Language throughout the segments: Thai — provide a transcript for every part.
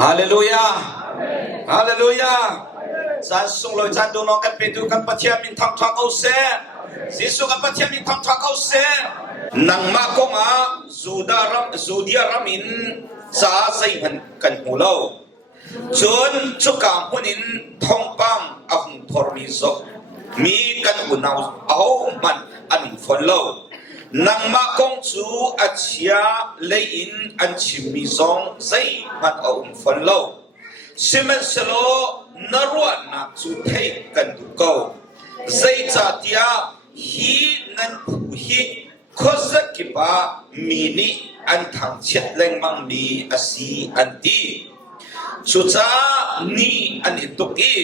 ฮาเลลูยาฮาเลลูยาสรรส่งลอยจันดูน้องกันไปดูกันปะเทียมินทำทางเอาเสสิสุกันปะเทียมินทำทางเอาเสนังมากงอาจูเดียรามินจ้าใจมันกันหูเล่าจนชุกางหุนินทองปังอาหุทอร์มิโซมีกันหูนาวเอามันอันฟอลโล่นังมากงจูอัจฉริยะเลยอินอันชิมิซองใจมันเอาฟอลโล่ชิมันสโลนรวนนักจูเทกันดูเก้าใจจัดยาฮีนันผู้ฮีขจกิบะมีนี่อันทางเช็ดแรงมังมีอาศีอันดีสุดท้ายนี่อันนี้ตุกี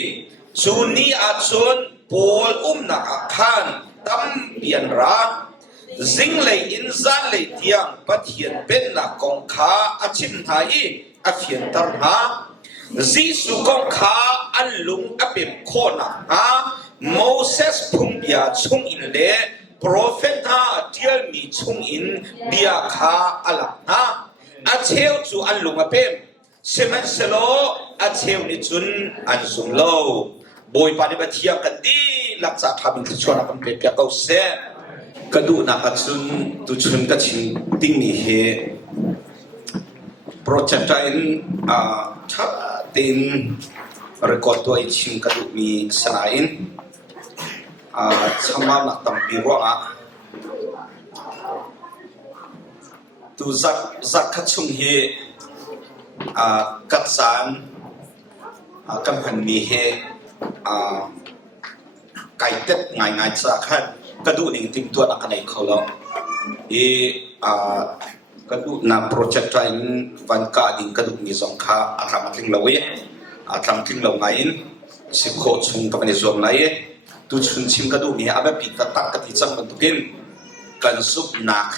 สุนีอาชนโพลนักขันตั้มเปลี่ยนรักสิ่งเลยอินซาเลยเทียงปัทเยนเป็นนักกองข้าอาชิมไทยอาเฟียนตร์หาจีสุกองข้าอันลุงอเปมโคนักฮะโมเสสพุ่งเบียชงอินเล่โปรเฟตฮาเทียมีชงอินเบียข้าอัลฮะอาเชลจูอันลุงอเปมเชมันเซโลอาเชลนิจุนอันซุงโลบอยปานิบัติยากันดีหลักจากทำอินทชวนกันเปียกเอาเสกระดูนักจุนตุชุนกัชิมติ้งมีเฮโปรเจกต์อินชัดตินเรคคอร์ดตัวอิชิมกระดูมีสลายอินสมานักตั้มปีรัวงะตุจักขัดชุงเฮกัดสารกำพันมีเฮไก่เต็ดง่ายๆสักขัดกระดูนิ่งทิ้งตัวนักในเขาแล้วกระดูนักโปรเจกต์อินวันกาดิ่งกระดูมีสองขาอาทำทิ้งเราเว้อาทำทิ้งเราไงอินสิโคชุงกับในส่วนไหนตุชุนชิมกระดูมีอาแบบปิดตักกระติจังมันตุกินกันซุปนัก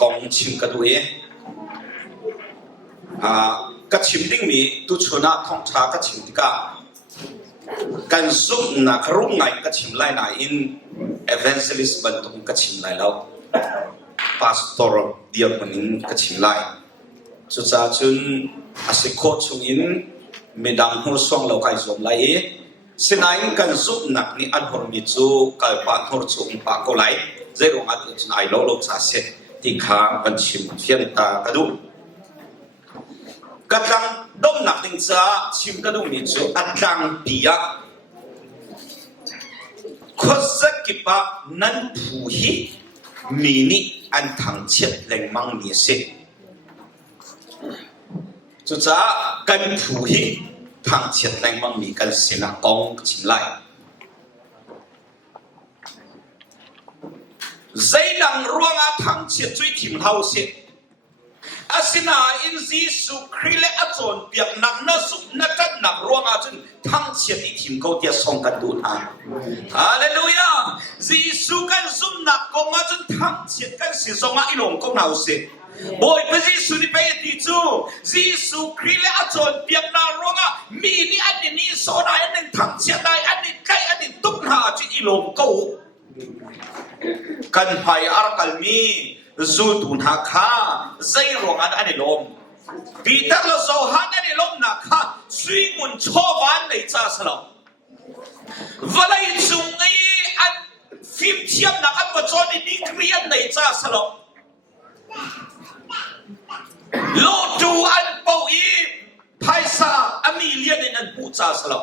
กองชิมกระดูกัดชิมดิ้งมีตุชนะท่องชากัดชิมติกากันซุปนักรุ่งไงกัดชิมไล่นายอินเอเวนเซลิสบันตุงกัดชิมไล่แล้วพาสตอร์เดียร์มันอินกัดชิมไล่สุดท้ายจนอาศัยโคชุงอินไม่ดังหัวส่งเราใครส่งไล่สินายกันซุปนักนี่อันหอมมิจูกับปานหอมจุงปากก็ไล่เจรงอัดจนไอโลโลซาเซที่ข้างกันชิมเทียนตากระดูกำลังด้มหนักดึงจ้าชิมกระดูมิจูอัดลังปียกขจกิบะนั้นผู้ฮีมีนี่อันทางเช็ดแรงมังมีเสจุจ้ากันผู้ฮีทางเช็ดแรงมังมีกันเสนากองชิมไล่ใจดังรัวงาทางเช็ดช่วยทิมเท้าเสอาศินาอินซีสุคริเลอจนเปียกหนักน่าสุกน่าจัดหนักรัวงาจนทางเช็ดที่ทิมเขาเดียส่งกันดูทางฮาเลลูยาซีสุกันซุ่มหนักกงาจนทางเช็ดกันสิส่งมาอีหลงก็หนาวเสบอยไปซีสุนี่ไปติจูซีสุคริเลอจนเปียกหนักรัวงามีนี่อันนี้โซดาอันนึงทางเช็ดได้อันนี้ใกล้อันนี้ตุกหาจิอีหลงก็กันไปอาร์กัลมีจูตุนหักข้าใจรวงอันนี้ลมปีเตอร์ละโซฮันอันนี้ลมนักข้าสุยมุนชอบวันในจ้าสลับเวลาจุงไออันฟิล์มเทียมนักอันว่าจอนี่ดีกรีนในจ้าสลับโลดูอันเป่าอีไพศาอเมเลียนในนั้นผู้จ้าสลับ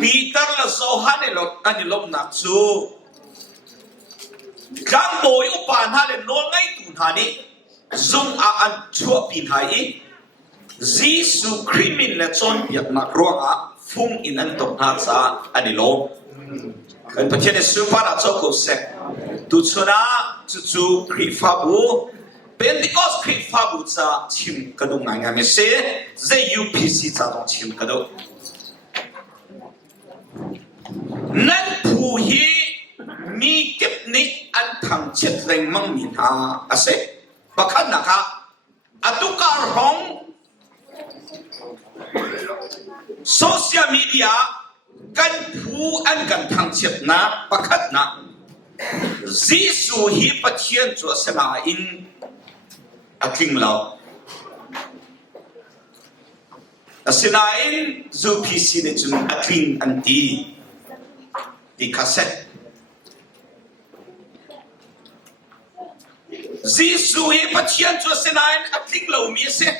ปีเตอร์ละโซฮันอันนี้ลมนักจูกังโบยอุปานฮาเลนโนไงตุนฮานี่ซุงอันชั่วปีนหายจีสุคริมินและจนอยากนักร้องฟุ้งอินอันตกนาซาอันนี้โลกันประเทศในสุภาพราชกุศลตุชนะจูคริฟาบูเป็นที่ก็คริฟาบูจะชิมกระดูกงานไม่เสียจะยูพีซีจะต้องชิมกระดูกนั่นผู้ฮีมีเก็บนี้อันทางเช็ดแรงมั่งมีนาอาเซบักขันนะคะอัตุการหงโซเชียลมีเดียกันผู้อันกันทางเช็ดนะบักขันนะจีสุฮีปะเทียนจัวสลาอินอาทิงเรา Asinain zu pisi ni chun atling anti di kaset. Jisu he pathian chu asinain atling lo mi se.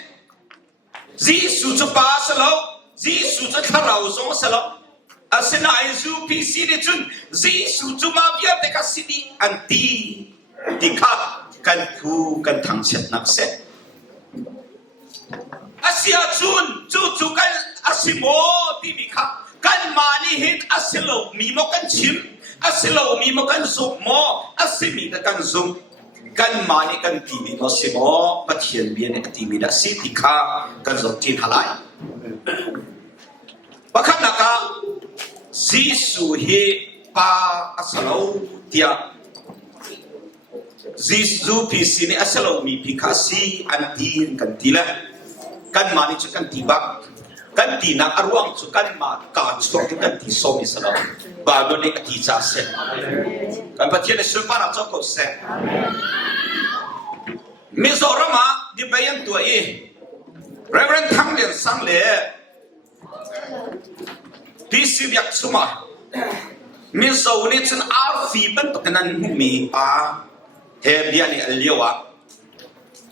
Jisu chu pa sa lo, Jisu chu tharau zo sa lo. Asinain zu pisi ni chun Jisu chu ma bia te kasidi anti di ka kan thu kan thang set nak set. Asia chun chu kan asimo ti mi kha kan mani hit asilo mi mo kan chim asilo mi mo kan zum mo asimi kan zum kan mani kan ti mi mo simo pathian bien ti mi da si ti kha kan zo tin halai pakhat naka Jisu he pa asalo tia Jisu pi sini asalo mi pi kasi antin kan tila kan mani chu kan tibak kan tina arwang chu kan ma kan so kan ti so mi sala ba do ne ti cha se kan pathian su pa na cho ko se Mizorama di bayan tua Reverend Thang sang le PC yak suma Mizo ni chun arfi ban to kanan mi pa he bia ni aliwa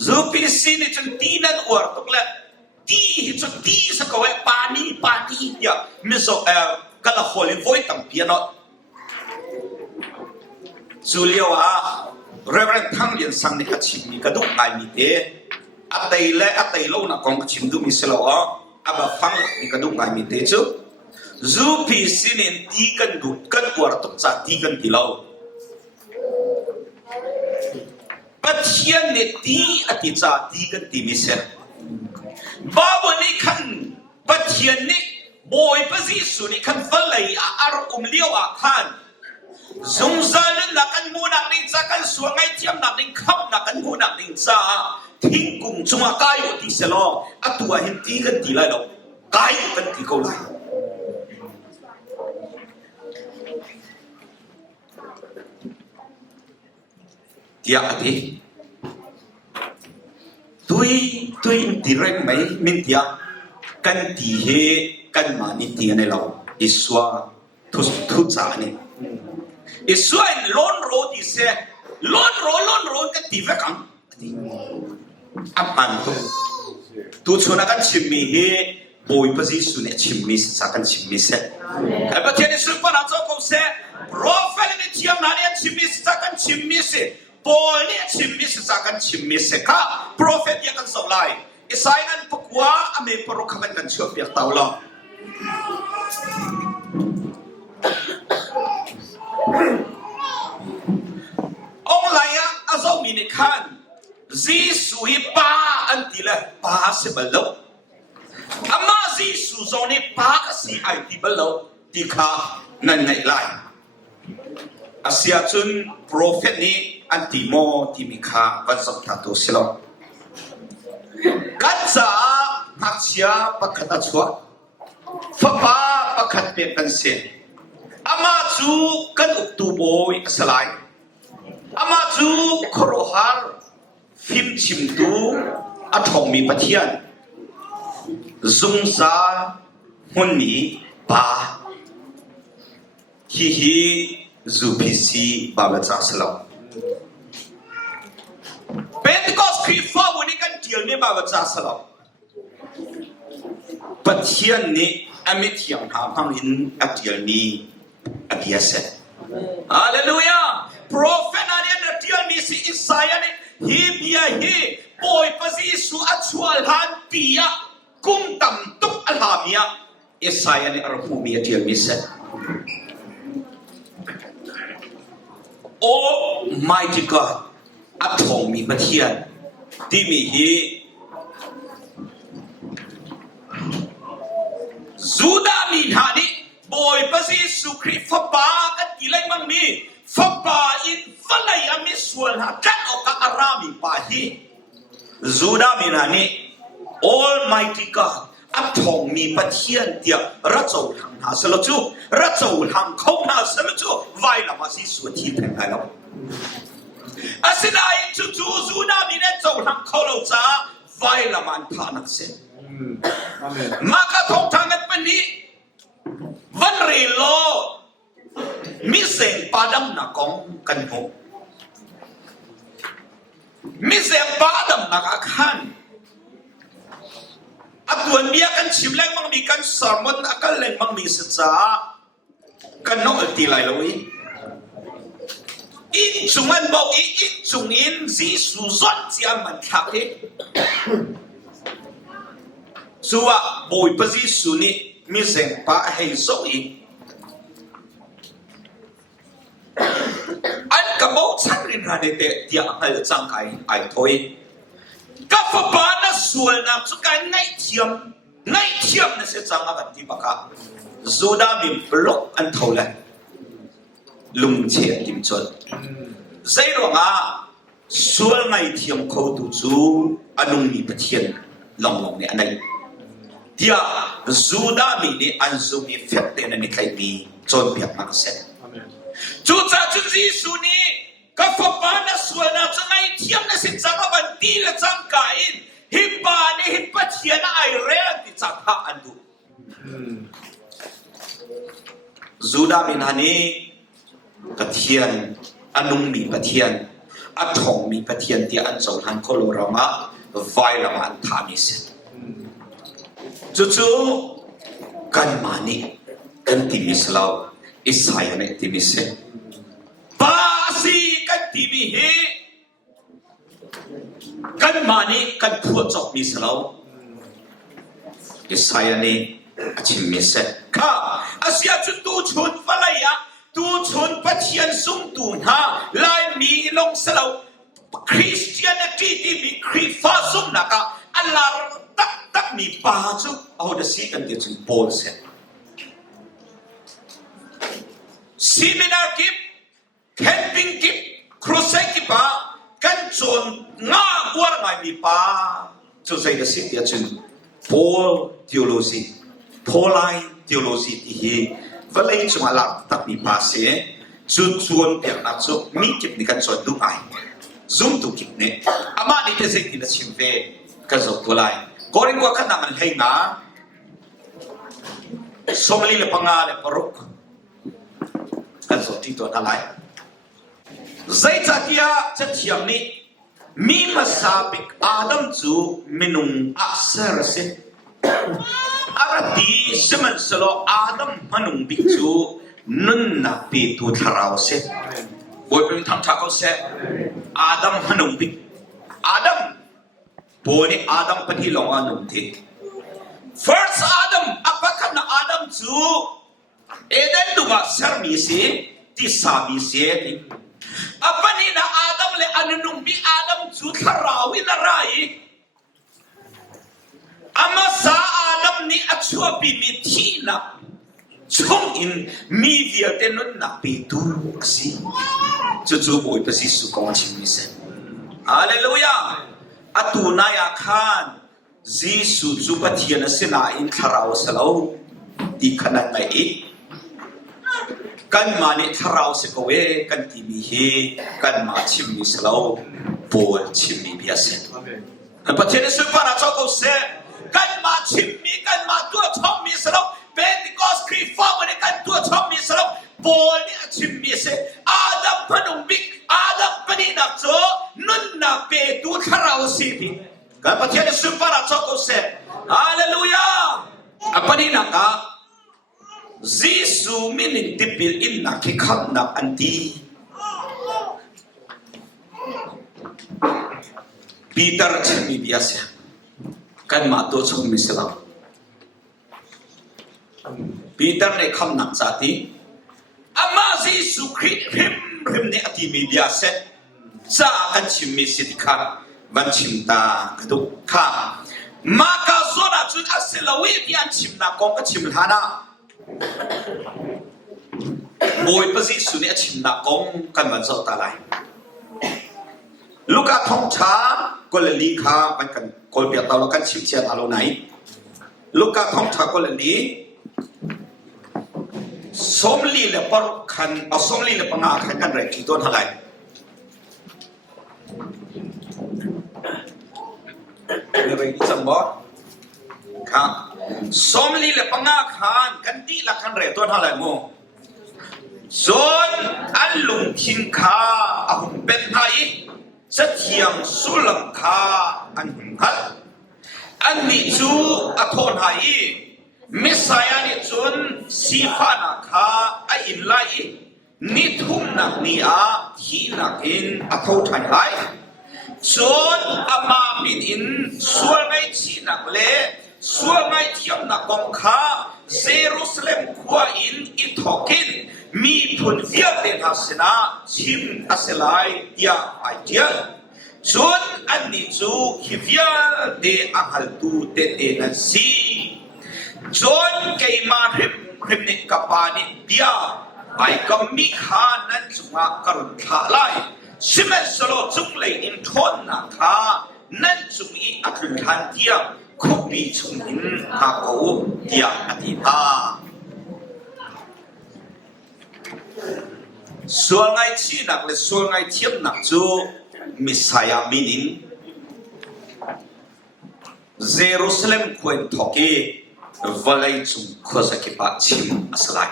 zu PC ni chun tinan or to la ti chu ti sa ko pani ya Mizo kala holy void tam piano Zuliwa Reverend Thang sang ni kachim ni kaduk ai mi te atai lo na kong kachim du mi selo aba fang ni kaduk ai mi te chu zu pi sinin ti kan du kan war tok cha ti kan tilau pathian ne ti ati cha ti kan ti mi se babu ni kan pathian ni boy pazi su ni kan valai ar liwa khan Zungzan na kan muna rin sa kan suangay tiyam na rin kap na kan muna rin sa tingkung chunga kayo ti selo atua hindi kan tila lo kayo kan tikaw lai tiya ati tuy direct may mintiya kan tihe kan mani tiya nila iswa tutsa ni Isuan lon road ise lon road ka tive kang apan tu chuna kan chimmi he boy pasi sune chimmi sa kan chimmi se ka ba tiene su pa na ko se prophet ni tiam na ni chimmi sa kan chimmi se boy ni chimmi sa kan chimmi se ka prophet ya kan so lai isainan pakwa ame paro kan kan chop ya tawlo Ông lại azau mini khan Jisu hi pa antila pa se balo Ama Jisu zone pa kasi ai ti balo ti kha nan ngai lai Asia chun prophet ni antimo ti mi kha kan sak tha to silo Katsa haksia pakhata chua Fapa pakhat pe kan se Ama chu kan uktu boy asalai Ama chu korohar phim chimtu athong mi pathian zungza hunni pa hi zupisi baba chasalo Pentecost krifa woni kan tiel ni baba chasalo pathian ni amit yang ham in atiel ni Adiase. Hallelujah. Prophet Arian Atiel misi Isaiah ni hibia hi boy pasi su actual han pia kum tam tuk alhamia Isaiah ni arhumi Atiel misi. Almighty God athong mi pathian ti mi hi Zuda mi dhani boy pasi sukri fapa kan kilay mang mi fapa in falay ami swalha kan o ka arami pahi Zuda mi nani Almighty God athong mi pathian dia rachau hang na selo chu rachau hang khong na selo chu vai la ma si su thi thang ai lo asinai chu Zuda mi ne chau hang kholo cha vai la man tha nak se maka thong thang at pani van relo mi seng padam na kong kan ho mi seng padam na akhan atuan biya kan chimleng mang mi kan sermon akal leng mang mi sa kan no ti lai loi in chungan bo in chungin si su zon chia man thak he suwa boy pazi suni mi seng pa hei so i an ka bo chan rin ha de te tia hal chang kai ai thoi ka fa ba na sual na chu kan ngai thiam na se chang a ti baka zoda mi blok an thola lung che tim chon zai ro nga sual ngai thiam kho tu chu anung mi pathian long ne anai dia zuda mi ni anzu mi fet te na ni kai mi chon piak mak se chu cha chu ji su ni ka fa pa na sual na chu ngai thiam na se chang a ban ti la chang ka in hi pa ni hi pathian ai re ti cha tha an du zuda mi na ni pathian anung mi pathian athong mi pathian ti an chol han kolorama vai lama an tha mi se Cucu kan mani kan timis lau isaya ne timis se pasi kan timi he kan mani kan puat chok mis lau isaya ne achim mis se ka asia chu tu chun falaya tu chun pathian sung tu ha lai mi long salau Christianity ti mi krifa sum naka alar tak mi pa chu au da si kan ti chun Paul se seminar kip camping kip crusade kip pa kan chon nga war ngai mi pa chu sai da si ti chun Paul theology Pauline theology ti hi valai chu ala tak mi pa se chu chuan piak na chu mi kip ni kan chon du ai zoom tu kip ne ama ni te se ti da chim ve ka zo tulai Koring ko kan naman hay nga somali le panga le paruk kan so tito nalay zai chatia chathiam ni mi masabik adam chu minung aksar se arati seman selo adam manung bik chu nun na pi tu tharau se boy pem tham thakau se adam manung bik adam Boni Adam pati longa nungti. First Adam, apakah na Adam tu? Eden duga sermisi, ti sabisi. Apa ni na Adam le anunumbi Adam tu karawi na rai. Ama sa Adam ni atsua bimitina. Chung in media tenun na pitul si. Cucu boy pasi sukong chimisen. Hallelujah. Atunaya khan Jisu Zubatian sina in Karao Salo di kanan nai kan mani Karao Sikowe kan timihi kan ma chimmi Salo bol chimmi biasa. Patian supana choko se kan ma chimmi kan ma tua chommi Salo Pentecost krifa mani kan tua chommi Salo bol ni chimmi se Adam panumbik Adam paninak cho nun na pe tu Karao City. Kan patian supana choko se hallelujah. Apa ni naka Jisu minin tipil inna kikam na anti. Peter chami biasa. Kan mato chong misalam. Peter ne kam nak sati. Ama Jisu him ne ati mi biasa. Sa kan chimi sitikar ban chimta kaduk ka. Maka zona chun aselawi pian chimna kong ka chimlhana. Boy pasi suni chimna kong kan ban so talai. Luka thong cha kolali kha ban kan kol pia taw kan chim chia alo nai. Luka thong cha kolali somli le par khan somli le panga khan kan rai ki ton halai. Người vậy chẳng bó สมลีและปังอาคารกันตีละคันเรตัวท่าไหร่โมส่วนอันลุงทิงคาอาหุ่นเป็นไทยจะเทียงสุลังคาอันหุ่นคัดอันนี้จูอัทนไทยมิสายานี่จุนสีฟ้านักาไออินไลนิทุ่มนักนีอาที่นักอินอัทไทยไลจุนอามามินอินส่วนไอชีนักเล่ส่วนไอเทียมนักกองข้าเยรูซาเล็มขวาอินอิทอกินมีพุนเวียเดนฮัสนาชิมอัสลายยาไอเดียส่วนอันนี้จูฮิเวียเดอังฮัลตูเตเตนันซีจนเกมาริมนิกปานิเดียไอ้ก็มีขานั้นจุงากรุณาไลสิเมสโลจุงเลยอินทอนนาคานั้นจุงอีอัครุนทันเดียคุบีจุงอินฮาโกเดียอธิตาส่วนไงชีนักและส่วนไงเทียมนักจูมิสายามินินเยรูซาเล็มควรทอกีวลัยจุงข้าศึกปัจฉิมอัสลาย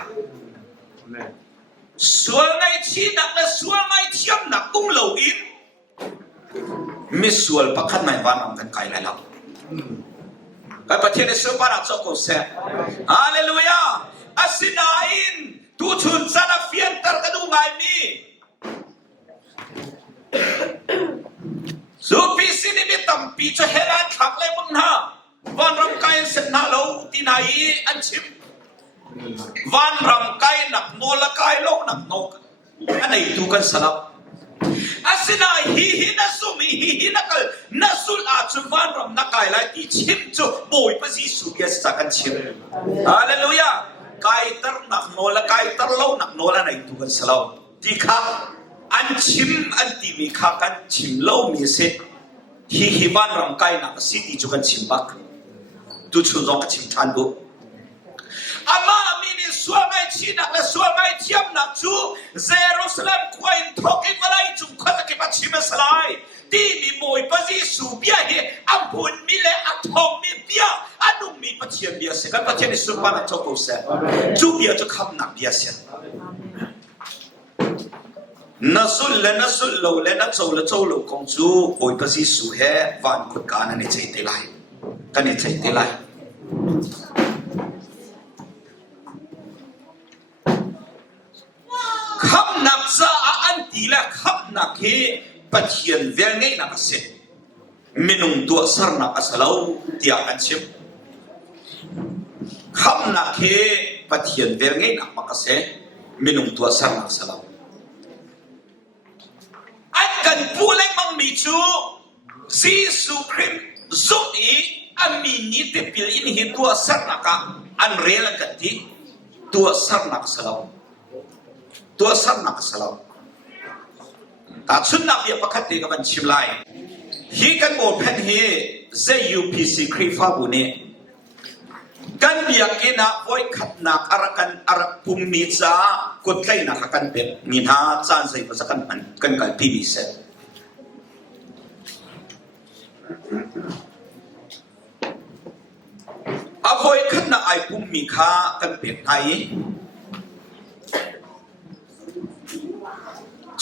ส่วนไงชีนักและส่วนไงเทียมนักตุ้งเหลาอินมิส่วนประคันในวันนั้นกันไกลแล้วกันประเทศในสุภาพจกุเสฮาเลลูยาอัสนาอินตูชุนซานาฟิอันตร์กระดูไงมีสุพิสินิมิตัมปีจะเฮลันขักเลยมึงฮะวันรำไก่เสนาโลที่ไหนอันชิมวันรำไก่หนักโนละไก่โลหนักโนกอันไหนดูกันสลับอาศินาฮีนัสุมีฮีนักนัสุลอาจุวันรำนักไก่ไล่ที่ชิมจูบอยปะซีสุเกียสักันชิมฮาเลลูยาไก่ตร์หนักโนละไก่ตร์โลหนักโนละไหนดูกันสลับที่ข้าอันชิมอันที่มีข้ากันชิมโลมีเสฮีวันรำไก่หนักสิที่จูกันชิมบักดูชุนจงกันชิมทันดูอามามีนิสวงไอชีนักและสวงไอเทียมนักจูเยรูซาเล็มควายทอกอิวไลจุงข้าตะกิปัชิมสลายที่มีมวยปะซีสูเบียเฮอัมพุนมิเลอัทองมีเบียอันนุ่มมีปะเทียมเบียเสกันปะเทียมในสุภาพจกุเสจูเบียจะคำนักเบียเสนัสุลและนัสุลโลและนัโจโลคงจูมวยปะซีสูเฮวันกุดการในใจเตลัยกันในใจเตลัยคำนักซาอันตีละคำนักเฮปะเทียนเวงไงนักเสมินุงตัวสารนักสลาวที่อันชิมคำนักเฮปะเทียนเวงไงนักมักเสมินุงตัวสารนักสลาวอันกันผู้เล็กมังมีจูซีสุคริมซุอีอามีนิตพิลอินฮิตัวสารนักอันเรียลกันที่ตัวสารนักสลาวตัวสันนักสลาวแต่ชุนนักเบียประคัตติกับบัญชีลายฮีกันโบเพนเฮเซยูพีซีครีฟ้าบุเนกันเบียกินะไว้ขัดนักอารักันอารักปุ่มมีจ้ากดไล่นักกันเป็นมีนาจานใส่ภาษากันมันกันกันพีมีเซเอาไว้ขัดนักไอปุ่มมีข้ากันเป็นไอ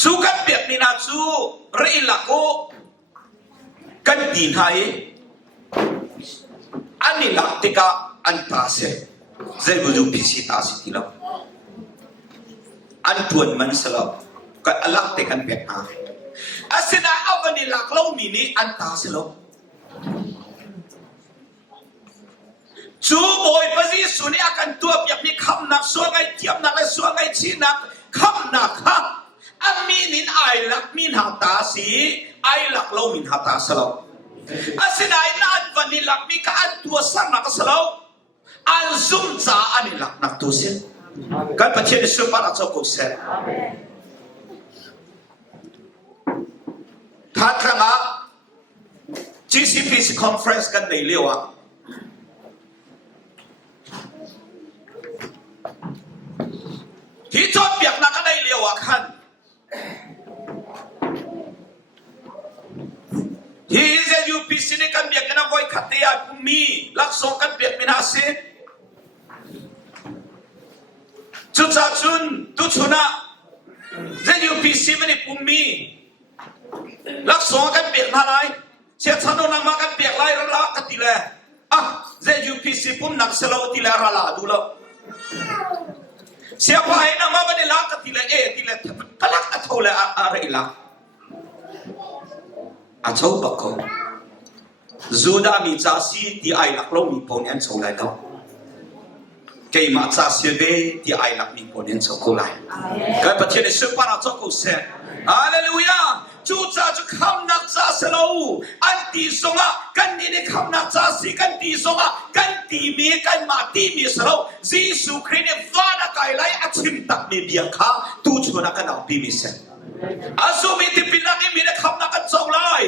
สู้กันเปียกนี่นะสู้เรื่องหลักโกกันดีนายอันนี้หลักติกาอันตาเสเจ้าบุญพิสิตาสิทีละอันทวนมันสลับกันหลักติกันเปียกนะอาศินาเอาวันนี้หลักเล่ามีนี่อันตาสลับสู้บอยภาษีสุนีอากันตัวเปียกมีคำนักส่วนไอเทียมนักและส่วนไอชีนักคำนักฮะอามีนินไอหลักมินหาตาสีไอหลักเรามินหาตาสลาวอาศินายนันวันนี้หลักมีการตัวสั่งนักสลาวอันซุ่มจ่าอันนี้หลักนักตัวเสียกันประเทศในสุภาพจกุเสถ้าครั้งอ่ะ GCPC conference กันในเรียวอ่ะที่จอดเปียกนักกันในเรียวอ่ะคันHe is a พิสิเนกันเบียกันนะไว้ขัดเตียกุมีลักษณะกันเบียกมินาเสจุดจ้าจุนตุชุนะเจะอยู่พิสิมันกุมีลักษณะกันเบียกอะไรเชื่อฉันโดนมากันเบียกไรละกันทีละเจะอยู่พิสิปุ่มนักเสลาทีละละดูแล้วsiapa yang nama bani lak tila tila kalak atau le are ilak atau bako zuda mi chasi ti ai lak lo mi pon en chong lai lo ke ma chasi be ti ai lak mi pon en chong ko lai ka pathian ne super na chong ko se hallelujah chu cha chu kham nak cha selo an ti songa kan ni ne kham nak cha si kan ti songa kan ti mi kan ma ti mi selo jisu christ ne vana kai lai achim tak mi bia kha tu chuna kan au pi mi se azumi ti pinaki mi ne kham nak kan chong lai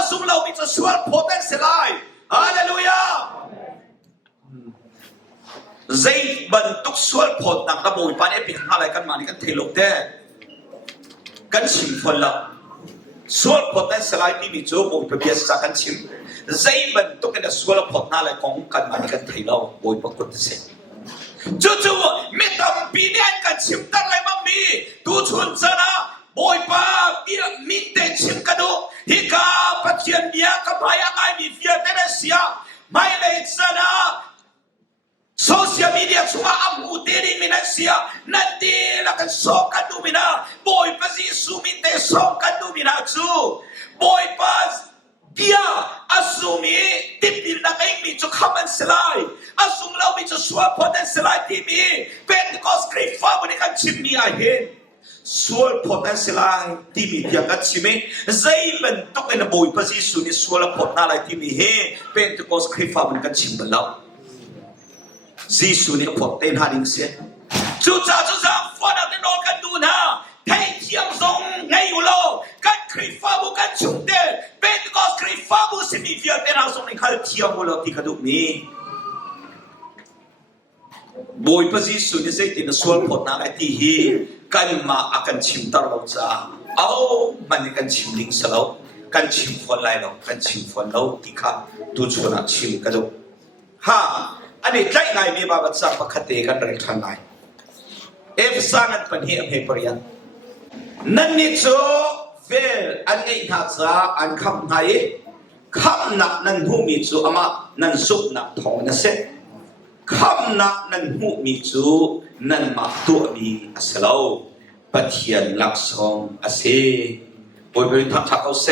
azum lo mi cha sual photen se lai hallelujah zai ban tuk sual phot nak ta boi pa ne pi ha lai kan ma ni kan thelok te kan chim phol la sual potนั้นสลายที่มีโจ้บอยประเภทสักกันชิมใจมันตุกันสุวลพอน่าเลยของกันมาในกันไทยเราบอยประกฏเสร็จจู่ๆไม่ต้องปีนี้กันชิมตั้งไรมั่งมีดูชวนชนะบอยป้าเบี้ยมินเตชิมกันดูที่กาปัจจัยเบียกับพายางไอมีเฟียเตเนเซียไม่เลยชนะSosial media cuma amu diri minasia nanti lakan sokan tu mina boy pasti sumite sokan tu mina tu boy pas dia asumi tipil na kaing mi tu kaman selai asum lau mi tu suap poten selai timi Pentecost krifa bani kan chimni ahen sual poten selai timi dia kan chimi zaimen tu kena boy pasti suni sual pot na lai timi he Pentecost krifa bani kan chimbelau Jisu ni pok ten haring se. Cuca fana ni no kan duna. Thay tiang zong ngay ulo. Kan krifa bu kan chungte. Pentecost krifa bu simi via ten hausong ni kal tiang ulo ti kaduk mi. Boy pa Jisu ni se tin sual pot na kai ti hi. Kan ma akan chimtar lo cha. Au man kan chimling salau. Kan chim fon lai lo. Kan chim fon lo ti ka. Tu chuna chim kaduk. Ha. อันนี้ใกล้ไงมีบาบัดสักปะคติกันเรื่องทางไหนสร้างกันเป็นเหตุให้เปลี่ยนนั่นนี่โจเฟลอันนี้ถ้าจะอันคำไหนคำนักนั่นหูมีจูอามานั่นสุกนักทองนั่นเสคำนักนั่นหูมีจูนั่นมาตัวมีอาศัยปะเทียนลักษณ์อาศัยบริเวณทางเขาเส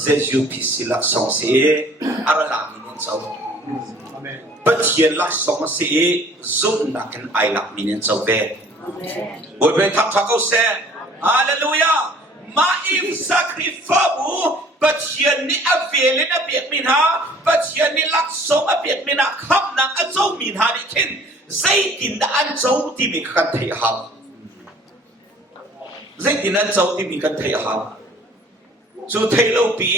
เจจูพิสิลักษณ์เสอะไรล่ะมีเนี่ยเจ้าปัจจัยลักษณะสิ่งจุนนักไอหลักมีเงินเจ้าเวบริเวณทักทักเขาเสฮาเลลูยามาอิมสักริฟาบูปัจจัยนี้อเวลินอเบียกมินาปัจจัยนี้ลักษณะอเบียกมินาคำนักเจ้ามินาดิคินใจดินอันเจ้าที่มีกันเทียบใจดินอันเจ้าที่มีกันเทียบจู่เทโลปี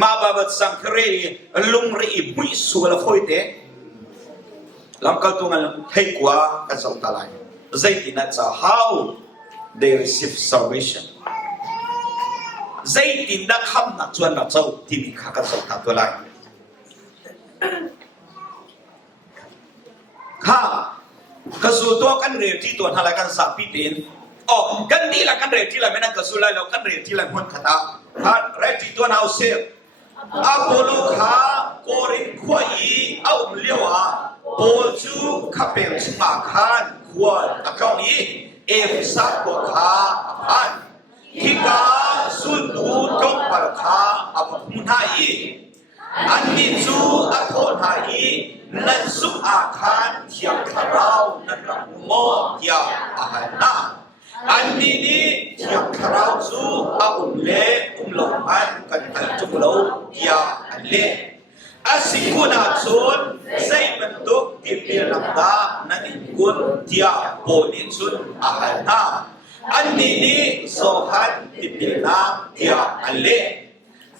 มาบาบัดสังเครีลุงรีบมิสุวลคอยเตลำก็ตัวงั้นให้กว่ากันสองตาลายใจที่นั่นจะ how they receive salvation ใจที่นั่นคำนักชวนนักเจ้าที่มีข้ากันสองตาตัวลายข้าก็สู่ตัวกันเรียที่ตัวทลายกันสับปีเต็นอ๋อกันนี่แหละกันเรียที่ไรไม่นั่งก็สู่ไรเรากันเรียที่ไรคนขตาข้าเรียที่ตัวเราเสียอาโปโลข้าโกรินขวายเอาเลี้ยวอ่ะโปจูข้าเป็นสมาคานควรตะกองนี้เอฟซักกว่าข้าพันฮิกาสุดดูจงปะข้าอาภุนหายอันนี้จูอาโทนหายนั่นสุอาคารเทียมคาราวนั่นรักโมยาอาหารนาอันนี้นี่เทียมคาราวจูอาเล่ลงอันกันทันจุกโลยาอันเล่อาศิกุนาชนใจมันตุกที่เปลี่ยนลำดานั่นอิกุนเทียโปนิชุนอาหารนาอันนี้นี่โซฮันที่เปลี่ยนน้ำเทียอันเล่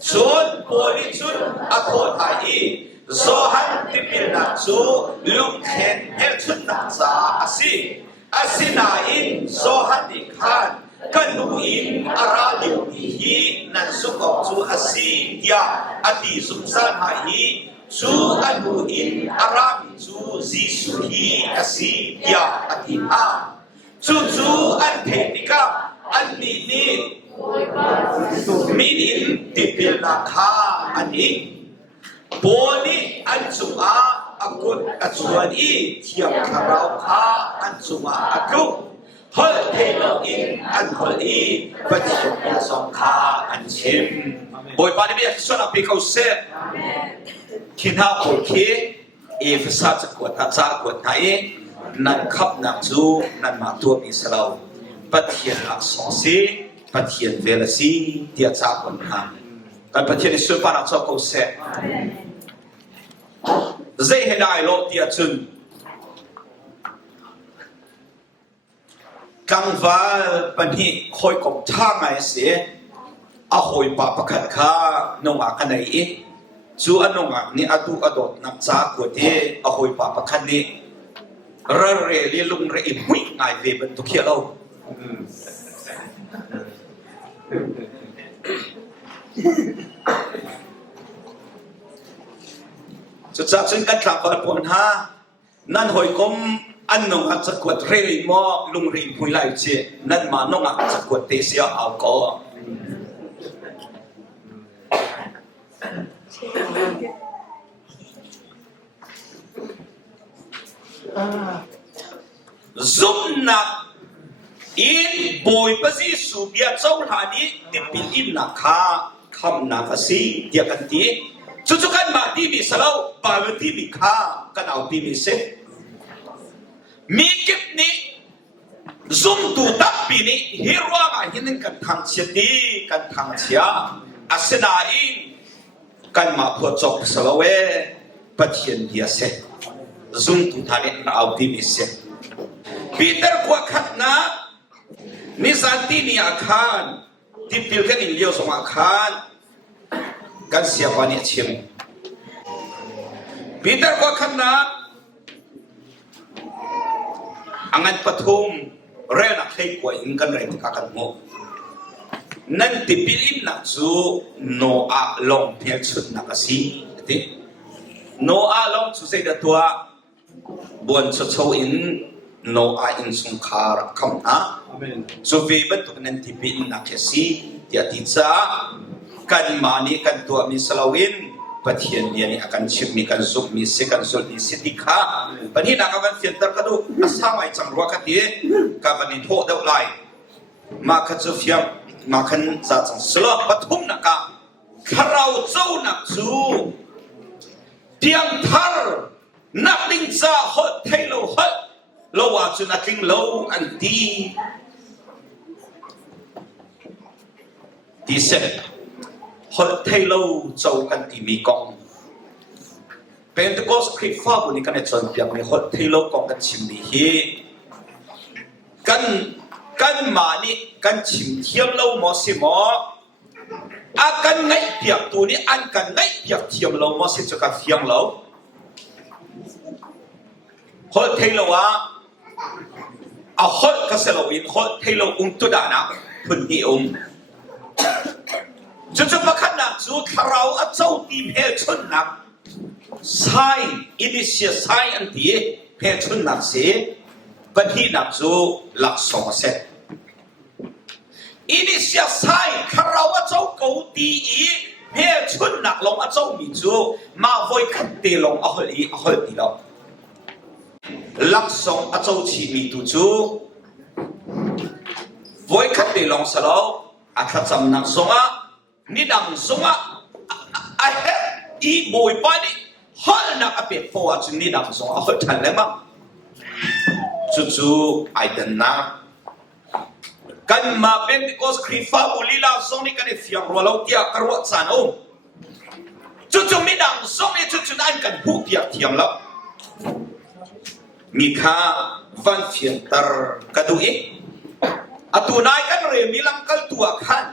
ชนโปนิชุนอาโคทายโซฮันที่เปลี่ยนน้ำจูลุงเคนเฮลชุนนักษาอาศินาอินโซฮันดิคานกันดูอินอาราดิวนีฮีนั่นสุกจูอาศิยา อดีสุสานหายจูอันบุอินอารามิจูจีสุฮีอาซียาอดีอาจูอันเทนิกาอันนี้นี่มินินติปิลนาคาอันนี้โบนี่อันจุอาอากุดอัจวนีเทียมคาราวคาอันจุอาอากุฮอลเทโลอินอันฮอลอีปัจจุบันสองคาอันชิมบอยปานิบิส่วนอภิเขาเสกคิดหาโอเคเอฟซัสกวดทัศน์กวดไทยนั่นขับนักจูนั่นมาตัวมิสลาวปัจเจียนหลักสองสีปัจเจียนเวลสีเดียจากคนหาการปัจเจียนสุภาพนักจูเขาเสกเจ้าเห็นได้โลกเดียจุนกังวาปัญหาคอยกบท่าไงเสียอาหอยปะประคัดข้านงอากันไหนจูอันนงอานี่อดูอดนักจากวดเออาหอยปะประคัดนี่เร่เรียลุงเรียบุยไงเวบันตุเขียเราจุดจากซึ่งกันกลับมาปนหานั่นหอยกมอันนงอาจะกวดเรียมอลุงเรียบุยไล่เจนั่นมานงอาจะกวดเตเสียเอาก็ซุ่มนักอินบอยภาษีสุบิอาเจ้าหานี้ติดปิลอินนักข้าคำนักสีเดียกันทีจุดๆกันมาที่มีสลาวบางที่มีข้ากันเอาที่มีเสมีกิบนี้ซุ่มตูตับปีนี้ฮิรัวมาหินกันทางเชียดีกันทางเชียอาเซนาอินกันมาพอจบสลาวปัจเจียนเดียเสซุ่มตูทานี้เอาที่มีเสปีเตอร์กว่าขัดนะนิสันที่มีอาคารที่พิลกันอินเลียวสองอาคารกันเสียวันนี้ชิมปีเตอร์กว่าขัดนะอังันปฐุมเรื่องนักให้กว่าอินกันเรื่องที่กักันโมนั่นที่พิลินนักจูโนอาลงเพียงสุดนักสีที่โนอาลงสุดเสียตัวบนสุดโซอินโนอาอินสุงคาร์คำนะสุฟีบันตุนันทิปินนักสีที่ติดจ้ากันมานี่กันตัวมิสลาวินปะเทียนเนี่ยนี่อาการชิมมีกันซุปมีเสกันซุปมีสิทธิข้าปะนี่นักการเฟียนตร์กระดูกสามัยจังรัวกันดีกับวันนี้โทษเดาไลมาขัดซุฟีมมาขันจัดจังสลับปฐุมนักข้าเราเจ้านักจูเตียงทาร์นักดิ้งจ้าฮอดเทโลฮอดโลว่าจุนักดิ้งโลอันที่เสร็จฮอดเทโลเจ้ากันที่มีกองเป็นตัวก็สคริปต์ฟ้าบุญกันในส่วนเพียงในฮอดเทโลกองกันชิมดีฮีกันมานี่กันชิมเทียมโลมอสิมออากันไงเปียกตัวนี้อันกันไงเปียกเทียมโลมอสิจะกันเฟียงโลฮอดเทโลว่าเอาฮอดก็เสลวินฮอดเทโลตุดานะพุ่นนี่จุดประคันนักจูทาราวอัจฉริเพชรนักไซอินิเชียไซอันที่เพชรนักเสียบัดนี้นักจูหลักสองเซตอินิเชียไซทาราวอัจฉริกูดีเพชรนักลงอัจฉริมิจูมาไว้ขัดเตลงอัลลีแล้วหลักสองอัจฉริมิตูจูไว้ขัดเตลงสลาวอัจฉรินักสงฆ์นี่ดังสงะไอ้เฮ้อีบอยปานี่ฮัลนักอภิพวาจุนี่ดังสงะฮัลทันเลยมั้งจู่ๆไอ้เดินนะกันมาเป็นที่ก็สคริฟ้าบุลีลาสงนี่กันเฟียงรัวเราเดียกรัวสานองจู่ๆไม่ดังสงนี่จู่ๆนั่นกันผู้เดียกเทียมแล้วมีข้าวันเฟียงตร์กระดูกอัตัวนายกันเรียมีลำกัลตัวขัน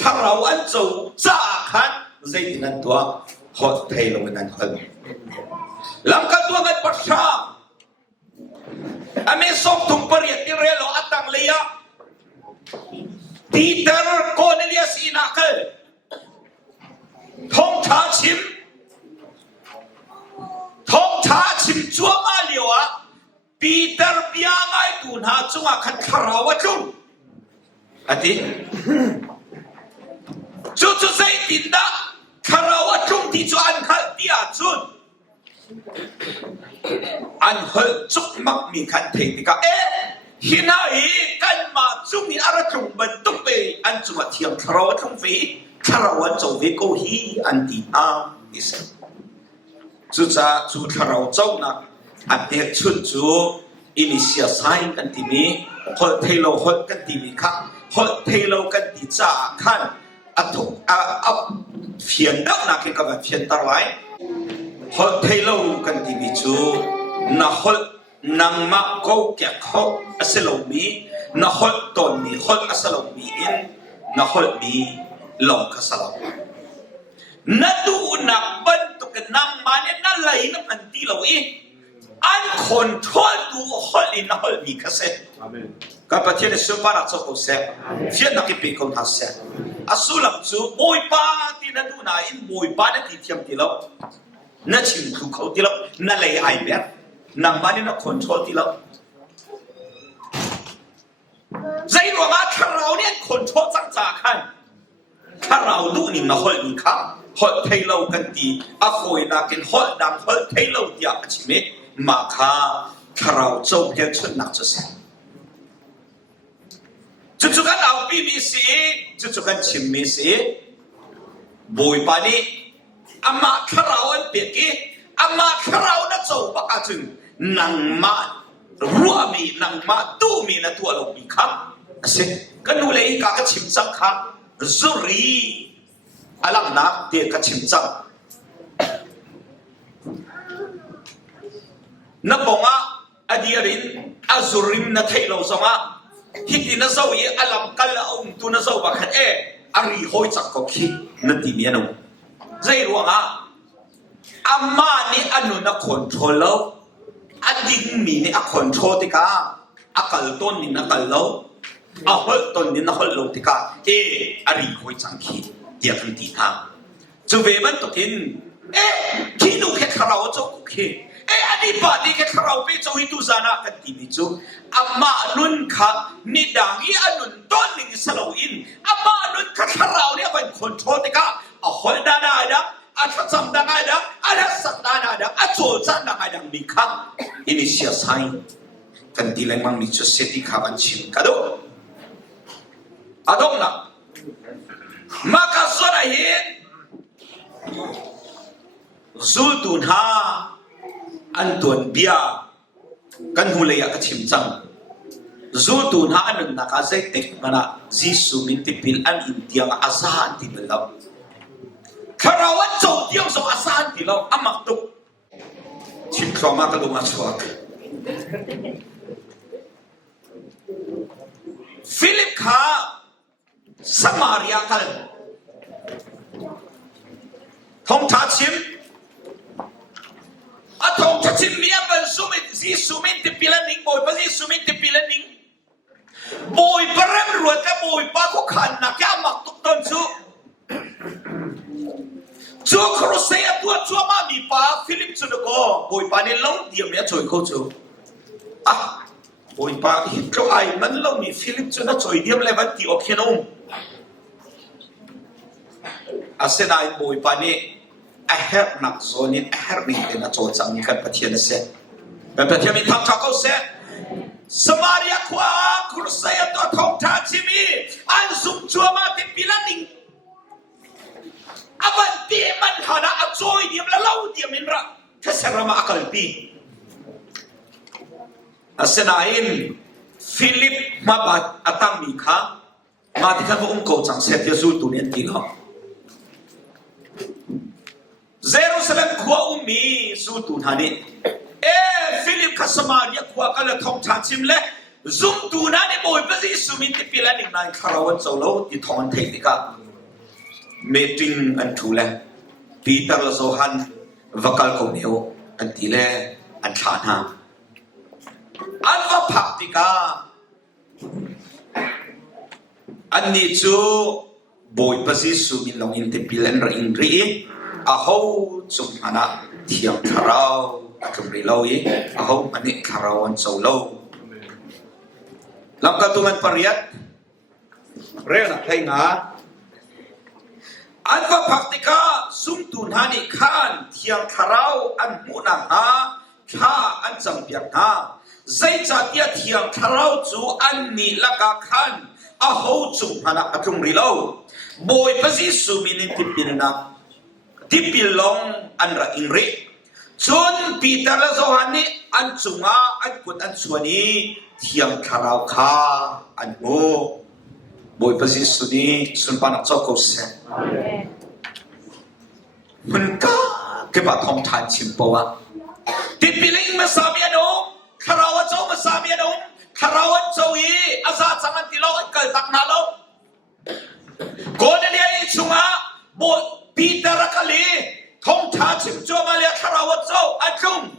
ถ้าเราอันจูจ้าขันใจนั้นตัวฮอตเทลงนั้นคนลำกันตัวกันปัชชาอเมซอนทุ่งปริยัติเรลอัตังเลียปีเตอร์โคเนเลียสอินักทงทา ชิมจัวมาเลียวอะปีเตอร์เปียง่ายตูนหาจงอาขันคาราวะจุนอันที่จุดใจตินดาคาราวะจุนที่จวนขัดที่อาจุนอันเหจุกมักมีขันเทติกาฮินาฮีกันมาจุงนี่อะไรจุงบันตุเปอันจุดเทียมคาราวะจุงฟีคาราวะจงฟีโกฮีอันที่นิสจุดจะจุดคาราวะจงนะอันเดียชุดจูอินิเชียไซกันที่มีฮอลเทโลฮอลกันที่มีครับฮอลเทโลกันที่จ้าขันอัตุเฟียนดักนักเก็แบบเฟียนตะไลฮอลเทโลกันที่มีจูน่าฮอลนังมาโกแกฮอลอัสโลมีน่าฮอลตอนมีฮอลอัสโลมีอินน่าฮอลมีลงกัสโลนัดดูนักบันตุกันนังมาเนี่ยนั่นเลยนับอันที่เราอันคนทอดดูฮอลอินฮอลมีกัสเซกับประเทศสุภาพสุขเสกเฟียนักปีคนหัสเสกอาสุลัมจูมวยป้าที่นั่นดูน่ะอินมวยป้าเนี่ยที่เทียมที่เรานั่นชิมคือเขาที่เรานั่นเลยไอเบียนังมาเนี่ยนักคนทอดที่เราใจหลวงอาข้าเราเนี่ยคนทอดจังจากขันข้าเราดูนี่นะฮอลมีข้าฮอลเทโลกันดีอาโคยนักกินฮอลดังฮอลเทโลเดียบชิเมมาข้าเราโจมเพียงชุดนักจะเสกจุดกันเอาปีมีสีจุดกันชิมมีสีบุยปานีอามาคาราวอันเปียกี้อามาคาราวนั่นโจปากจึงนังมารัวมีนังมาตูมีนั่นตัวเรามีครับเสกกันดูเลยกากชิมจังครับจุรีอาลังนักเดียกชิมจังนับบอกว่าอดีรินอาจุริมนั่นไทยเราสมาฮิติน่าเศร้าอีอลัมกัลละอุ้มตัวน่าเศร้าบักขันอารีหอยจักก็คิดนั่นที่เมียนูใจรู้งะอามานี่อันนู้นนักคอนโทรลแล้วอันดิ้งมีนี่อักคอนโทรลติกาอักลต้นนี่นักกัลแล้วอักลต้นนี่นักฮัลโลติกาอารีหอยจังคิดเดียกันตีทางจะเวมันตุกินคิดดูแค่คาราวจะกุคิดอันนี้ปาดีแค่คราวไปโจฮิตุจานากันที่มิจูอามานุนค่ะนิดังอีอันนุนต้นหนึ่งสโลอินอามานุนค่ะคราวเนี่ยเป็นคนโทษติกาหอยดานาดังอาทัศน์ดังไงดังอาทัศน์ดานาดังอาโจจันดังไงดังมีค่ะอินิเชียไซกันที่แรงมั่งมิจูเซติขาบันชิมกันดูอาดงนะมาคัสระเห็นซูตุนฮาอันตัวเบียกันหูเลยกชิมจังจูตุนหาอันนั้นนักอาศัยเทคมันอะจิสุมินติพิลอันอินเดียงอาซาอันที่เป็นเราคาราวะโจเดียงสองอาซาอันที่เราอามักตุกชิมครามากระดูมาชัวร์ฟิลิปข้าสมาริยากันทงท้าชิมอาทงทัชิมเมียเป็นสุมิตซีสุมิตติพิลนิงบอยเป็นซีสุมิตติพิลนิงบอยเปรมรวดแต่บอยป้าคุขันนักยามักตุกต้นจูครุเซียตัวชัวมามีป้าฟิลิปจุดก็บอยป้าเนี่ยลงเดียมเนี่ยช่วยเขาจูบอยป้าฮิตเขาไอ้มันลงมีฟิลิปจุดน่ะช่วยเดียมเลยวันที่โอเคน้องเสนาอินบอยป้าเนี่ยaher nak zonin aher ni na chocang ni kan pathian se ben pathian mi thak thak se samaria kwa kursaya to thong tha chimi an zum chuma ti pilaning aban ti man hana achoi diam la lau diam in ra thasarama akal pi asenain philip mabat atang mi kha ma ti kha ong ko chang se ti zu tu nen ti lo Jerusalem kuwa umi zutu nani Philip ka Samaria kuwa kala thong cha chim le zum tu nani boy pa si sumin ti pila ning nai kharawan solo ti thon thei ti ka meeting an thu le Peter la Johan vakal ko neo an ti le an tha na an va phak ti ka an ni chu boy pa si sumin long in ti pila ra in ri a ho chung hana thiam tharau Kembali lawi, aku manik karawan solo. Lam katungan pariat, rena kay nga. Anfa praktika sumtun hani kan tiang karau an munang ha, ka an jampiak ha. Zai jatia tiang karau tu an ni laka kan, aho tu hana kembali law. Boy pasi suminin tipil na, tipil long an ra ingri. Chun Peter la zohani an chunga an kut an suani tiang karau ka an mo boy pasi suni sun panak choko se mun ka ke ba thong than chim pawa tipiling ma sabiano karau chau ma sabiano karau chau yi asa changan tilo an kal tak na lo Cornelia chunga boy Peter akali Thong tha chim cho ma le kharawat cho akum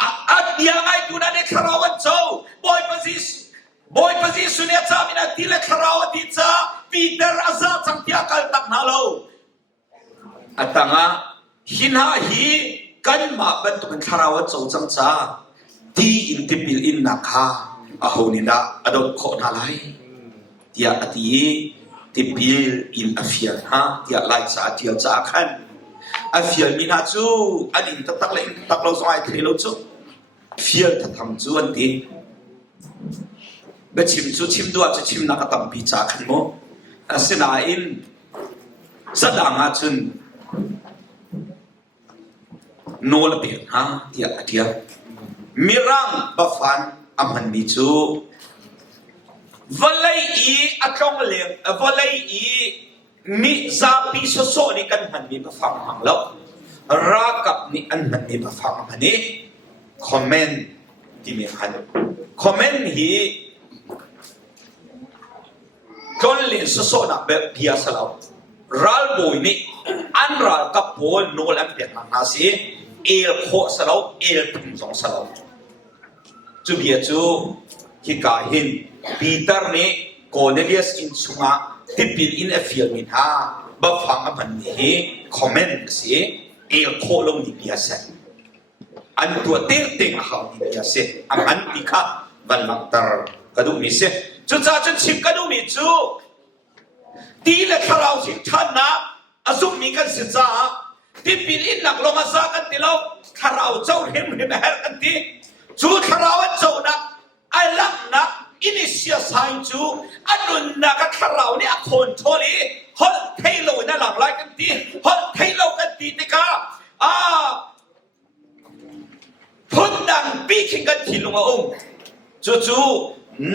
at yang ai tu na de kharawat cho boy pasi sunya cha mina tile kharawat ti cha Peter aza chang tia kal tak na lo atanga hinha hi kan ma ban tu kan kharawat cho chang cha ti in tipil in na kha a ho ni da adot kho na lai tia ati tipil in afian ha tia lai cha tia cha khan Afial mina chu adin tak lain tak lo so ai thelo chu fial ta tham chu an ti be chim chu chim dua chu chim na ka tam pi cha khan mo asina in sadanga chun no la pe ha tia mirang bafan amhan mi chu valai i atong leng valai i mi zapi so ni kan han mi bafang hang lo rakap ni an han mi bafang hani comment ti mi han comment hi kon le so na be dia salau ral boy ni an ral kap pol no lam pe na si el kho salau el pum song salau chu bia chu ki ka hin Peter ni Cornelius in sunga tipil in a film in ha ba phang apan ni comment si el kholong ni bia se an tua ting ha ni bia se ang an pika balang tar kadu mi se chu cha chu chip kadu mi chu ti le kharau sin than na azum mi kan se cha tipil in nak lo ma sa kan ti lo kharau chau hem her kan ti chu kharau chau na ai lak na Inisia sign chu anun na ka kharau ni a khon tholi hol thailo na lang lai kan ti hol thailo kan ti te ka phun dang bi king kan ti lunga chu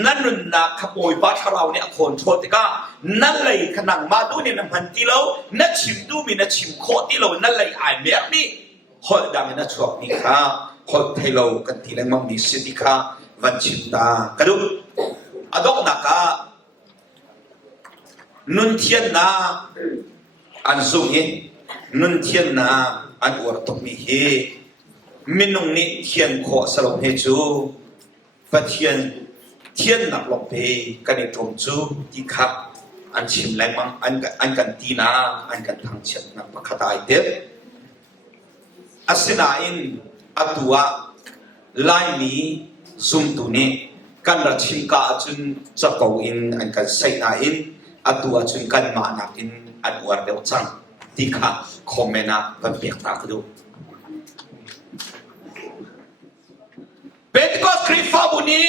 nanun na khapoi ba kharau ni a khon tho te ka nan lai khanang ma du ni nam han ti lo na chim du mi na chim kho ti lo nan lai ai mer ni hol dang na chuak ni ka hol thailo kan ti lang mam ni si ka van chim ta ka du adok naka nun thian na an zung hi nun thian na an war tok mi hi minung ni thian kho salom he chu pathian thian nak lok pe kani tom chu ti khap an chim lai mang an kan ti na an kan thang chet na pakhatai te asina in atua lai mi zum tu ni kan ra chim ka chun chakau in an kan sai na in atua chun kan ma na in an war de chang ti kha khomena kan pek ta ku Pentecost krifa buni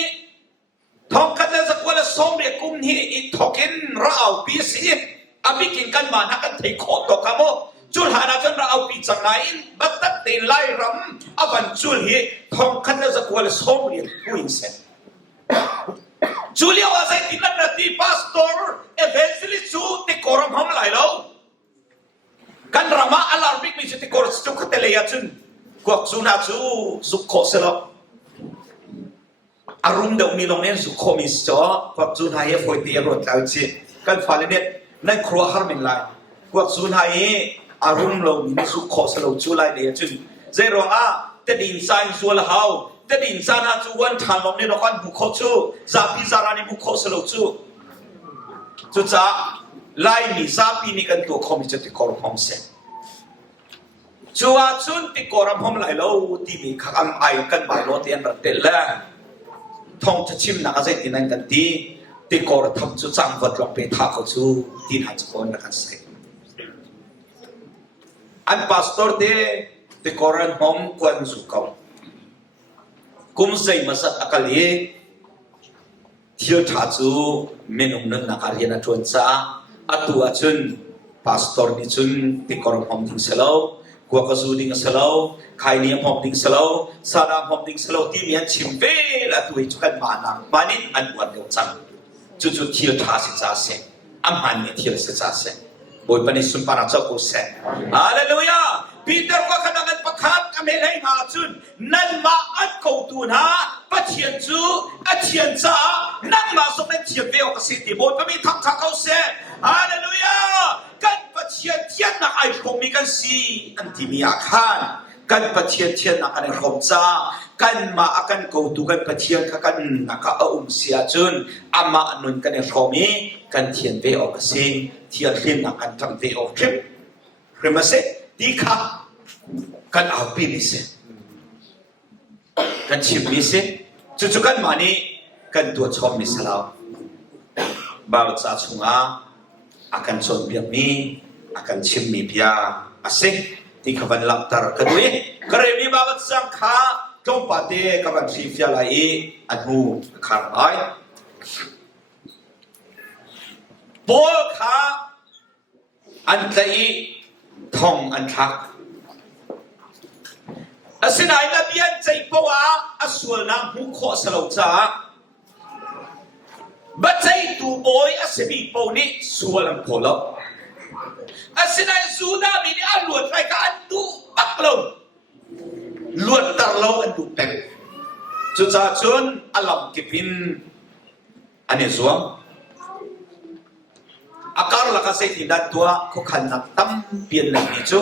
thong kan la zakwala som re kum ni I thokin rao pi si abikin kan ma na kan thei kho to kamo chul hana kan rao pi chang na in batat te lai ram avan chul hi thong kan la zakwala som re ku in se Julia was a tinanati pastor eventually chu te koram ham lai lo kan rama alarmik mi te kor chu khatele ya chun kwak suna chu sukho selo arum de mi long nen sukho mi cho kwak chun hai foi te ro tau chi kan phale net nai khro har min lai kwak chun hai arum lo mi sukho selo chu lai de chun zai rong a te din sai sual hau te din sana chu wan than long ne no kan bu kho chu za pi zara ni bu kho selo chu cha lai mi za pi ni kan to kho mi che te kor hom se ชัวชุนติโกรำพมไหลโลที่มีขังไอกันบ่ายโลเตียนรัตเตลละท่องจะชิมนักเศรษฐีนั่นกันที่ติโกรทำจุดสังวัดลงไปท่าเขาชูที่หันสกุลนักเศรษฐีอันพาสตอร์เดติโกรันหอมกวนสุขกุมใจมาสัตอากาลีเที่ยวท่าจูเมนุมนั้นนักเรียนชวนจ้าอัตัวจุนพาสตอร์นี่จุนติโกรันหอมทิ้งเสลากัวกสูดิ้งเสลาใครเนี่ยหอมดิ้งเสลาสารามหอมดิ้งเสลาที่มีอันชิมเวลาตัวจุกันมานังมานินอันวันเดียวจังจุดเที่ยวท่าสิจ้าเสอัมหันเนี่ยเที่ยวสิจ้าเสบอยปนิสุนปานาเจ้ากุศลฮาเลลูยาปีเตอร์ก็ขณะนั้นประคับอเมริกาจุนนั่นมาอัดเขาตูนะปัจเจียนจูอัจเจียนจ้านั่งมาสมัยเทียบเวลกับสิทธิบอยปนิทักทักเขาเสฮาเลลูยากันปัจเจียนเทียนนักไอ้คงมีกันสีอันที่มีอาคารกันปัจเจียนเทียนนักอันคงจ้ากันมาอากันเขาตูกันปัจเจียนกันนักเสียจุนอามาอันนั้นกันคงมีกันเทียนเวลกับสิเทียนเรียนนักอันทำเวลคลิปคริมาเสดีค่ะกันเอาปีมิเสกันชิมมิเสจุกันมานี่กันตัวชมมิสลาวบางจ่าชงอากันชนเบียมีอากันชิมมีเบียอาเสที่ขบันลับตากันด้วยกระเรมีบางสังขาจงปฏิขบันชีฟิอาไลอันหูขาดไอโบขาอันใจทองอันทักอาศัยนับยันใจปวะอาส่วนนางผู้ขอสลบจ้าบัดใจตูบอยอาศัยมีปนิส่วนลำโพลอาศัยสูนามีนี่อันหลวดไปกับอันดูปักลงหลวดตะลงอันดูเต็มจุดจ้าจนอารมณ์กิบินอันนี้ส่วนอาการลักษณะที่นั่นตัวเขาขันนักตั้มเปลี่ยนหลังนี้จุ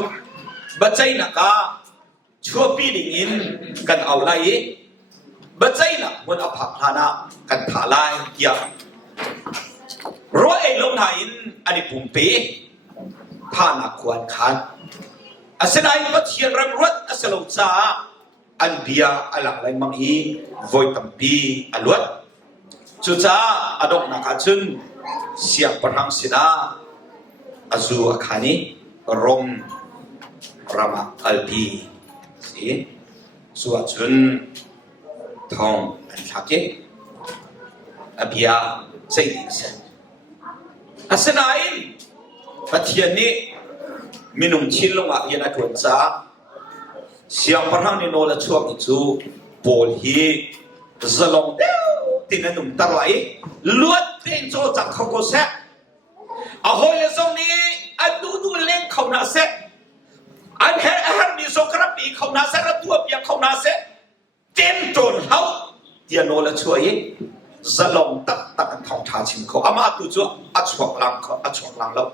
บัดใจนักชัวปีดิ่งกันเอาไล่บัดใจนักมันอภัพานะกันถ่าไล่เกี่ยร้อยลมหายอันนี้ปุ่มปีท่านักควรขันอาศัยบัดเชียนรำรวดอาศัยลงจ้าอันเบียอันหลังไรมังอีโวยตัมปีอันลวดจุจ้าอดอกนักจุนเสียงประทังสินาอาจูอาคานีรมรามาอัลปีสิสวดจุนทองอันทักเกอภิยาเซติเซอาศัยปัจเจียนนี้มีนุ่มชินลงอ่ะยันอัดวันจ้าเสียงประทังนี่โนละช่วงอีจูโปลฮีจะลงเดียวตินันนุ่มตะไลลวดเป็นโจจากเขาก็เสะเอาหอยส่งนี้อันดูเล่นเขาหน้าเสะอันเฮร์มีโซกระปีเขาหน้าเสะระตัวเปียเขาหน้าเสะเจนโจนเขาเดียโนละช่วยจะลงตักทองทาชิมเขาอามาตุจัวอัชวกลังเขาอัชวกลังแล้ว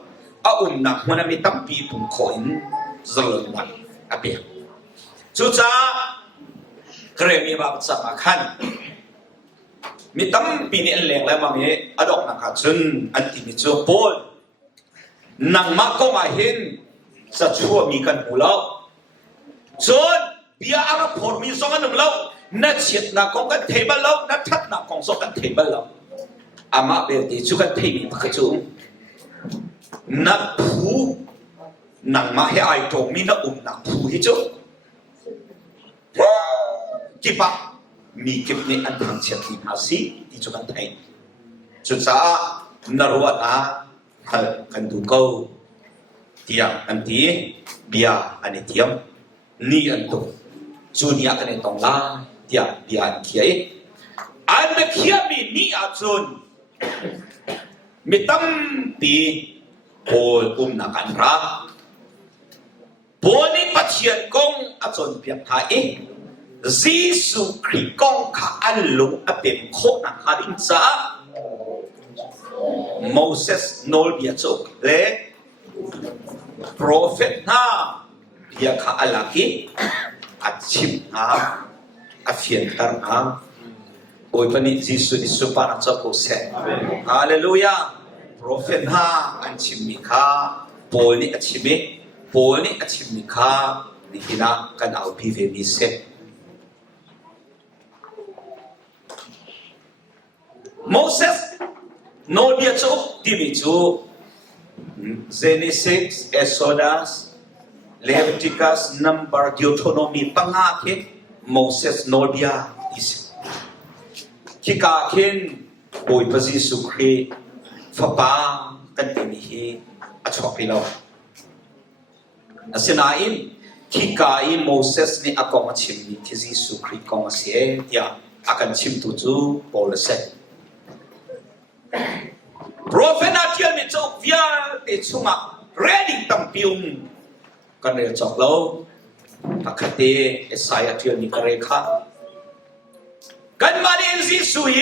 หนักมันมีตั้มปีปุ่มขอยจะลงมันอเปียจุจ้าเกรมีบาปสักขันมีตั้มปีนี้แหลงแล้วบางทีอดอกนักจุนอันที่มีจูโพลนังมักก็มาเห็นสัจชัวมีกันหูแล้วจนเบียอาร์พอร์มีสองอันหนึ่งแล้วนัดเฉียดนักของกันเทบัลแล้วนัดทัดนักของสองกันเทบัลแล้วอามาเบลตีจูกันเทมีพักจูนักผู้นังมาให้ไอตรงมีนักนักผู้ฮิจูกี่ปะมีเก็บในอันทางเชียร์ที่ภาษีที่จุกันไทยจุดสานรวดกันดูเขาเทียมอันที่เบียอันนี้เทียมนี่อันตัวจูนี่อันนี้ตรงล่าเทียมเบียอันเขียอันเขียมีนี่อันจุนมีตั้มปีโอนักอันรักโบนี่ปัจเจียนกงอันจุนเปียกไทยYesus Kristus kaan lu apem kho na harin sa Moses nol bia chok le prophet na bia kha alaki achim na afien tar na oi pani Yesus di supana chok se hallelujah prophet na anchim mi kha poli achimi kha นี่นะกันเอาพีเวมีเซโมเสสโนเดียจูที่มีจูเจเนซิสเอโซดัสเลวิติคัสนัมบาร์ดิโอโทโนมีปังหาเคนโมเสสโนเดียอิสคิกาเคนปุยพระเยซูคริสต์ฟ้าปากันที่มีอัจฉริยะอาศัยนาอินคิกาอิโมเสสนี่อากงชิมนี่ที่เยซูคริสต์กงเสียที่อากันชิมตุจูโปลเซโปรเฟตอาเทียนมีจอกวิาติชุงะเรดิตัมพิวมกันเรียจอกเราพักเตเอสายอาเทียนมีกระเรขากันมาดีสิสุย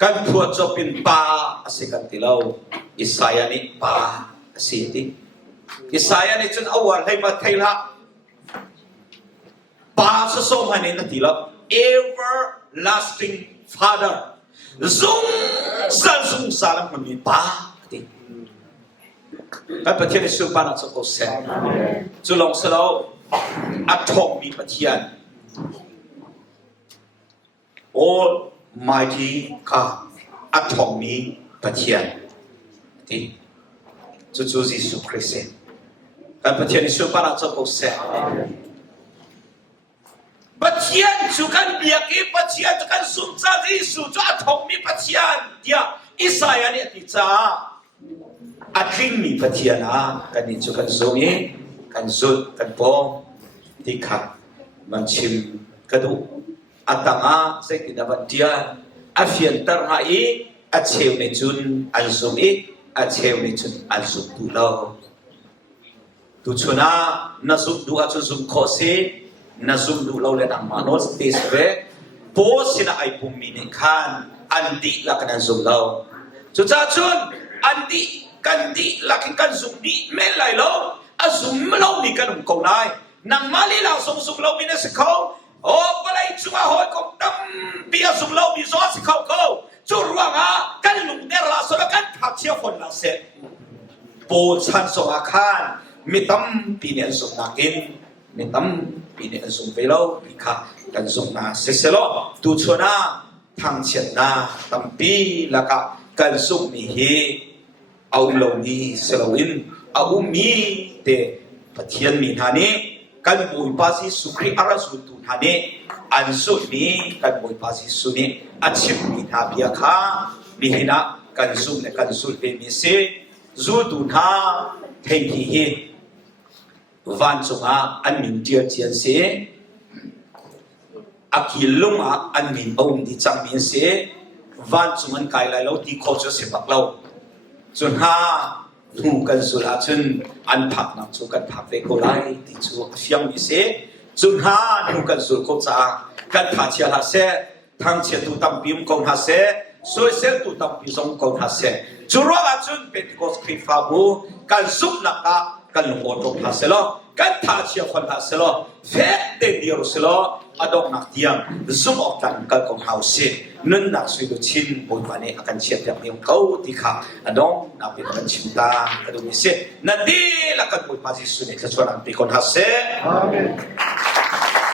กันพวดจบเป็นป่าสิกันติเราอิสายานี่ป่าสิติอิสายานี่จนเอาวันให้มาไทยละป่าสุสมันนี่นั่นติเรา everlasting father zung salam mami pa ti kan pathian ni supa na chako se chulong selo athom mi pathian almighty ka athom mi pathian ti chu Jesus Christ kan pathian ni supa na chako se Pathian juga biaki pathian juga sumsa Yesus juga thong mi pathian dia Isaya ni tica atling mi pathian kan ni juga zongi kan zut kan pong dikhat mancim kadu atanga sai tidak dia afian terhai acheu ni jun alzumi acheu ni jun alzum tu lo tu chuna nasuk dua chun khose nazum du lo le nang manos tisbe posina ai pumini khan andi la kan zum lo chu cha chun andi kan di la kan zum di me lai lo azum lo ni kan ko nai nang mali la sum sum lo min se ko o palai chu ma hoi ko tam pi azum lo mi zo se ko ko chu ruang a kan lung der la so kan phak chia phon la se po chan so a khan mi tam pi ne zum na kin mi tam ini azum velo bika dan zumna seselo tu chona thang chen na tampi laka kan zum mi hi au lo ni selowin au mi te pathian mi thani kan bui pa si sukri ara su tu thani an su ni kan bui pa si su ni achim mi tha bia kha mi hina kan zum le kan sul pe mi se zu tu tha thei ki hi van chunga an min tia chian se akilunga an min om di chang min se van chungan kai lai lo ti kho cho se pak lo chun ha thu kan sula chun an phak na chu kan phak ve ko lai ti chu fiang mi se chun ha thu kan sul ko cha kan pha chia ha se thang chia tu tam pim kong ha se soi sel tu tam pi song kong ha se chu ro a chun pentecost kri fa bu kan sup na ka kan lu o ha se lo kan tha chia khon ha se lo fe te dio se lo adok nak tiang zum ok tan kan kong hau se nun nak sui lu chin boi ma ne akan chia yang yong kau ti kha adong na pi kan cinta ka du mi se na di la kan boi pa ji su ne ka chuan an pi kon ha se amen